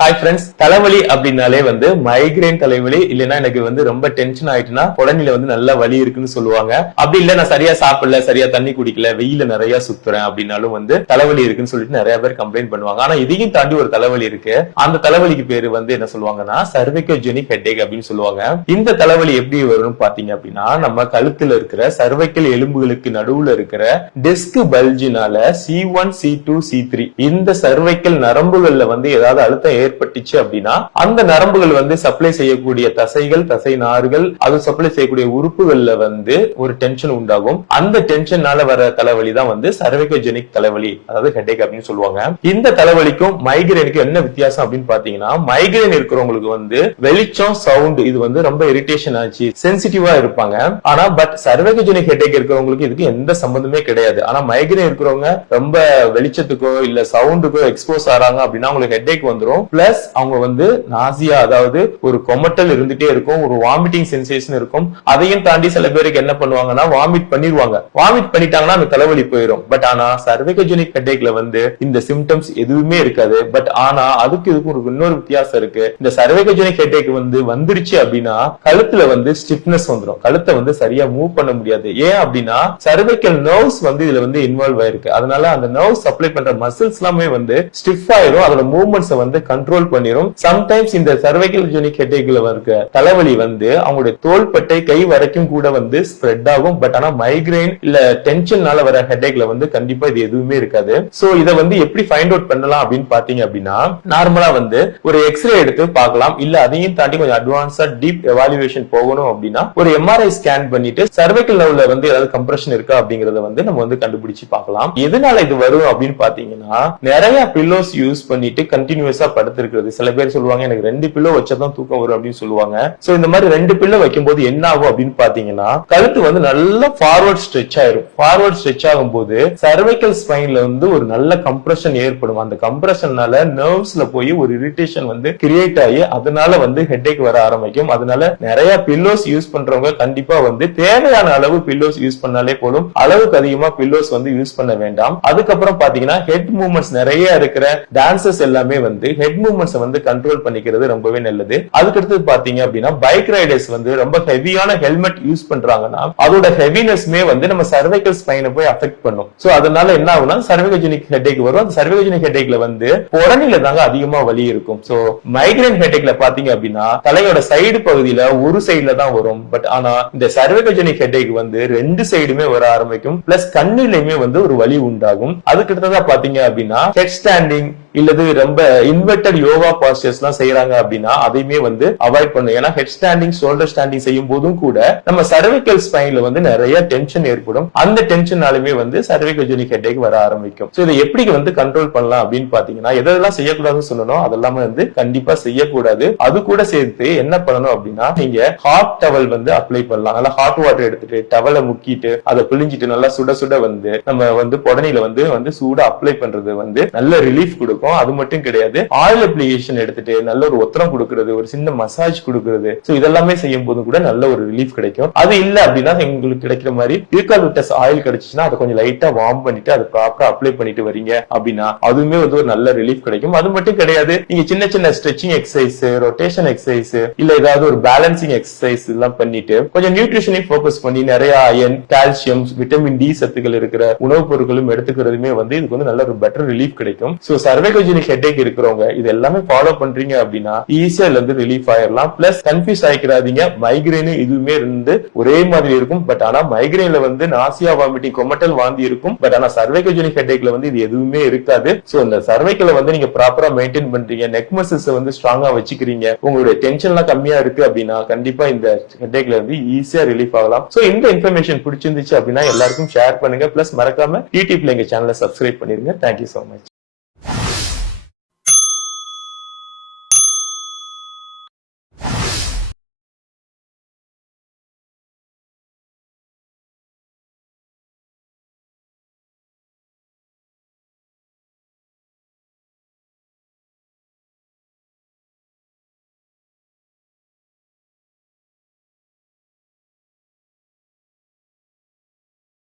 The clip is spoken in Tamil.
ஹாய் ஃப்ரெண்ட்ஸ், தலைவலி அப்படின்னாலே மைக்ரேன் தலைவலி இல்லைன்னா எனக்கு ரொம்ப டென்ஷன் ஆயிட்டுனா உடனே நல்ல வலி இருக்குன்னு சொல்லுவாங்க. அப்படி இல்ல நான் சரியா சாப்பிடல, சரியா தண்ணி குடிக்கல, வெயில நிறைய சுத்துறேன் அப்படின்னாலும் தலைவலி இருக்குன்னு சொல்லிட்டு நிறைய பேர் கம்ப்ளைண்ட் பண்ணுவாங்க. ஆனா இதையும் தாண்டி ஒரு தலைவலி இருக்கு. அந்த தலைவலிக்கு பேரு என்ன சொல்லுவாங்கன்னா சர்வைக்கோஜெனிக் ஹெட்டேக் அப்படின்னு சொல்லுவாங்க. இந்த தலைவலி எப்படி வரும்னு பாத்தீங்க அப்படின்னா, நம்ம கழுத்துல இருக்கிற சர்வைக்கல் எலும்புகளுக்கு நடுவுல இருக்கிற டிஸ்க் பல்ஜினால C1 C2 C3 இந்த சர்வைக்கல் நரம்புகள்ல ஏதாவது அழுத்தம் ஏற்பட்டுச்சு அப்படின்னா அந்த நரம்புகள் சப்ளை செய்யக்கூடிய தசைகள், தசை நார்கள், அது சப்ளை செய்யக்கூடிய உறுப்புகள்ல ஒரு டென்ஷன் உண்டாகும். அந்த டென்ஷனால வர தலைவலி தான் சர்வைக்கோஜெனிக் தலைவலி, அதாவது ஹெட்டேக் அப்படின்னு சொல்லுவாங்க. இந்த தலைவலிக்கும் மைக்ரேனுக்கு என்ன வித்தியாசம் அப்படின்னு பாத்தீங்கன்னா, மைக்ரேன் இருக்கிறவங்களுக்கு வெளிச்சம், சவுண்ட் இது ரொம்ப இரிட்டேஷன் ஆச்சு, சென்சிட்டிவா இருப்பாங்க. ஆனா சர்வைக்கோஜெனிக் ஹெட்டேக் இருக்கிறவங்களுக்கு இதுக்கு எந்த சம்பந்தமே கிடையாது. ஆனா மைக்ரேன் இருக்கிறவங்க ரொம்ப வெளிச்சத்துக்கோ இல்ல சவுண்டுக்கோ எக்ஸ்போஸ் ஆறாங்க அப்படின்னா அவங்களுக்கு ஹெட்டேக் வந்துரும். பிளஸ் அவங்க நாசியா, அதாவது ஒரு கொமட்டல் இருந்துட்டே இருக்கும், ஒரு வாமிட்டிங் சென்சேஷன் இருக்கும். அதையும் தாண்டி சில பேருக்கு என்ன பண்ணுவாங்கன்னா வாமிட் பண்ணிடுவாங்க. வாமிட் பண்ணிட்டாங்கன்னா அந்த தலைவலி போயிடும். பட் ஆனா சர்வைக்கோஜெனிக் ஹெட்டேக்ல இந்த சிம்டம்ஸ் எதுவுமே இருக்காது. பட் ஆனா அதுக்கு இதுக்கு ஒரு இன்னொரு வித்தியாசம் இருக்கு. இந்த சர்வைக்கோஜெனிக் ஹெட்டேக் வந்துருச்சு அப்படின்னா கழுத்துல ஸ்டிஃப்னஸ் வந்துடும். கழுத்தை சரியா மூவ் பண்ண முடியாது. ஏன் அப்படின்னா சர்வைக்கல் நர்வ்ஸ் இதுல இன்வால்வ் ஆயிருக்கு. அதனால அந்த நர்வ் சப்ளை பண்ற மசில்ஸ் எல்லாமே ஸ்டிஃப் ஆயிரும். அதோட மூவ்மெண்ட்ஸ் கண்ட்ரோல் பண்ணிரும். சம்டைம்ஸ் இந்த சர்வைக்கோஜெனிக் ஹெட்டேக்ல இருக்க தலைவலி அவங்களுடைய தோள்பட்டை, கை வரைக்கும் கூட ஸ்ப்ரெட் ஆகும். பட் ஆனா மைக்ரேன் இல்ல டென்ஷன்னால வர ஹெட்டேக்ல கண்டிப்பா இது எதுவுமே இருக்காது. சோ இத எப்படி ஃபைண்ட் அவுட் பண்ணலாம் அப்படின்னு பாத்தீங்க அப்படின்னா, நார்மலா ஒரு எக்ஸ்ரே எடுத்து பார்க்கலாம். இல்ல அதையும் தாண்டி கொஞ்சம் அட்வான்ஸா டீப் எவாலுவேஷன் போகணும் அப்படின்னா ஒரு எம்ஆர்ஐ ஸ்கேன் பண்ணிட்டு சர்வைக்கல் லெவல்ல ஏதாவது கம்ப்ரஷன் இருக்கா அப்படிங்கறத நம்ம கண்டுபிடிச்சு பார்க்கலாம். எதனால இது வரும் அப்படின்னு பாத்தீங்கன்னா, நிறைய பில்லோஸ் யூஸ் பண்ணிட்டு கண்டினியூஸா படுத்திருக்கிறது. சில பேர் சொல்லுவாங்க எனக்கு 2 பில்லோ வச்சாதான் தூக்கம் வரும் அப்படின்னு சொல்லுவாங்க. சோ இந்த மாதிரி 2 பில்லோ வைக்கும்போது என்ன ஆகும் அப்படின்னு பாத்தீங்கன்னா, கழுத்து நல்லா ஃபார்வர்ட் ஸ்ட்ரெச் ஆயிரும். ஃபார்வர்ட் ஸ்ட்ரெச் ஆகும்போது சர்வைக்கல் ஸ்பைன்ல ஒரு நல்ல கம்ப்ரஷன் ஏற்படும். அந்த கம்ப்ரஷன்னால நர்வ்ஸ்ல போய் ஒரு இரிட்டேஷன் கிரியேட் ஆகி அதனால ஹெட்டேக் வர ஆரம்பிக்கும். அதனால நிறைய பில்லோஸ் யூஸ் பண்றவங்க கண்டிப்பா தேவையான அளவு பில்லோஸ் யூஸ் பண்ணாலே போதும். அளவுக்கு அதிகமா பில்லோஸ் யூஸ் பண்ண வேண்டாம். அதுக்கப்புறம் பாத்தீங்கன்னா ஹெட் மூவ்மெண்ட்ஸ் நிறைய இருக்கிற டான்சர்ஸ் எல்லாமே ஹெட் மூவ்மெண்ட்ஸ் கண்ட்ரோல் பண்ணிக்கிறது ரொம்பவே நல்லது. அதுக்கடுத்து பாத்தீங்க அப்படின்னா பைக் ரைடர்ஸ் ரொம்ப ஹெவியான ஹெல்மெட் யூஸ் பண்றாங்கன்னா அதோட ஹெவினஸ்மே நம்ம சர்வைக்கல் ஸ்பைனை போய் அஃபெக்ட் பண்ணும். சோ அதனால என்ன ஆகும்னா சர்வைக்கோஜெனிக் ஹெட்டேக் வரும். அந்த சர்வைக்கோஜெனிக் ஹெட்டேக்ல உடனே தாங்க அதிகமா வலி இருக்கும். சோ மைக்ரேன் ஹெட்டேக்ல பாத்தீங்க அப்படின்னா தலையோட சைடு பகுதியில ஒரு சைடுல தான் வரும். பட் ஆனா இந்த சர்வைக்கோஜெனிக் ஹெட்டேக் 2 சைடுமே வர ஆரம்பிக்கும். பிளஸ் கண்ணிலையுமே ஒரு வலி உண்டாகும். அதுக்கு அடுத்ததா பாத்தீங்க அப்படின்னா ஹெட் ஸ்டாண்டிங் இல்லது ரொம்ப இன்வெர்டட் யோகா பாஸ்டர்ஸ் எல்லாம் செய்யறாங்க அப்படின்னா அதையுமே அவாய்ட் பண்ணும். ஏன்னா ஹெட் ஸ்டாண்டிங், ஷோல்டர் ஸ்டாண்டிங் செய்யும் போதும் கூட நம்ம சர்வைக்கல் ஸ்பைன்ல நிறைய டென்ஷன் ஏற்படும். அந்த டென்ஷனாலுமே சர்வைக்கோஜெனிக் ஹெட்டேக் வர ஆரம்பிக்கும். சோ இதை எப்படி கண்ட்ரோல் பண்ணலாம் அப்படின்னு பாத்தீங்கன்னா, எதெல்லாம் செய்யக்கூடாதுன்னு சொல்லணும் அதெல்லாம் கண்டிப்பா செய்யக்கூடாது. அது கூட சேர்த்து என்ன பண்ணணும் அப்படின்னா, நீங்க ஹாட் டவல் அப்ளை பண்ணலாம். நல்லா ஹாட் வாட்டர் எடுத்துட்டு டவலை முக்கிட்டு அதை பிழிஞ்சிட்டு நல்லா சுட சுட நம்ம புடனையில சூட அப்ளை பண்றது நல்ல ரிலீஃப் கொடுக்கும். அது மட்டும் கிடையாது, ஆயில் அப்ளிகேஷன் எடுத்துட்டு நல்ல ஒரு ஒத்தரம் கொடுக்கிறது, ஒரு சின்ன மசாஜ் கொடுக்கிறது, சோ இதெல்லாமே செய்யும் போது கூட நல்ல ஒரு ரிலீஃப் கிடைக்கும். அது இல்ல அப்படின்னா உங்களுக்கு கிடைக்கிற மாதிரி யூகாலிப்டஸ் ஆயில் கிடைச்சுன்னா அதை கொஞ்சம் லைட்டா வார்ம் பண்ணிட்டு அதை ப்ராப்பரா அப்ளை பண்ணிட்டு வரீங்க அப்படின்னா அதுவுமே ஒரு நல்ல ரிலீஃப் கிடைக்கும். அது மட்டும் கிடையாது, நீங்க சின்ன சின்ன ஸ்ட்ரெச்சிங் எக்ஸசைஸ், ரொட்டேஷன் எக்ஸசைஸ் இல்ல ஏதாவது ஒரு பேலன்சிங் எக்ஸசைஸ் எல்லாம் பண்ணிட்டு கொஞ்சம் நியூட்ரிஷனையும் ஃபோக்கஸ் பண்ணி நிறைய அயன், கால்சியம், விட்டமின் டி சத்துக்கள் இருக்கிற உணவுப் பொருட்களும் எடுத்துக்கிறதுமே இதுக்கு நல்ல ஒரு பெட்டர் ரிலீஃப் கிடைக்கும். சோ சர்வைக்கோஜெனிக் ஹெட்டேக் இருக்கிறவங்க இது எல்லாமே ஃபாலோ பண்றீங்க அப்படின்னா ஈஸியா ரிலீஃப் ஆயிரலாம். பிளஸ் கன்ஃபியூஸ் ஆயிக்கிறாதீங்க, மைக்ரேன் இதுவுமே ஒரே மாதிரி இருக்கும். பட் ஆனா மைக்ரேன்ல நாசியா, வாமிட்டிங், கொமட்டல், வாந்தி இருக்கும். பட் ஆனா சர்வைக்கோஜெனிக் ஹெட்டேக்ல இது எதுவுமே இருக்காது. சோ இந்த சர்வைக்கல நீங்க ப்ராப்பரா மெயின்டைன் பண்றீங்க, நெக் மசில்ஸ் ஸ்ட்ராங்கா வச்சுக்கிறீங்க, உங்களுடைய டென்ஷன் எல்லாம் கம்மியா இருக்கு அப்படின்னா கண்டிப்பா இந்த ஹெட்டேக்ல ஈஸியா ரிலீஃப் ஆகலாம். சோ இந்த இன்ஃபர்மேஷன் பிடிச்சிருந்துச்சு அப்படின்னா எல்லாருக்கும் ஷேர் பண்ணுங்க. பிளஸ் மறக்காம டிடிப்ல எங்க சேனலை சப்ஸ்கிரைப் பண்ணிருங்க. Thank you so much.